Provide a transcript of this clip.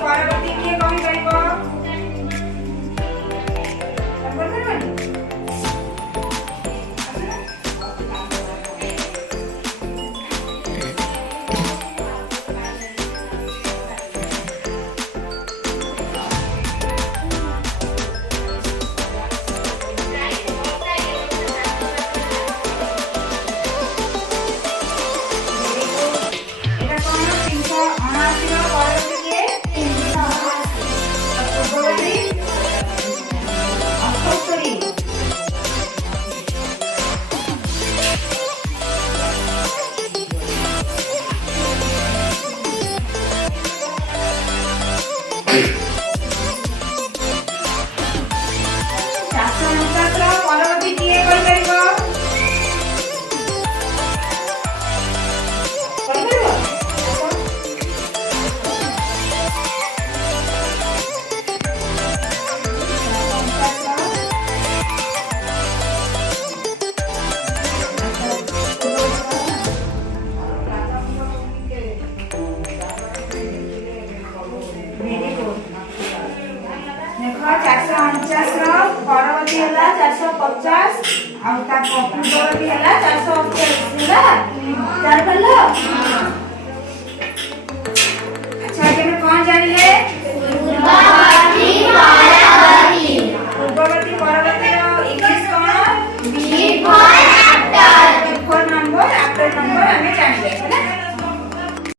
परवर्ती किए कहि करिवो परवर्ती है 450 और ता पूर्ववर्ती है 448 है चार पल्लो। अच्छा के में कौन जानिले पूर्ववर्ती परवर्ती रो इंग्लिश कौन before after नंबर हमें जानिले है ना।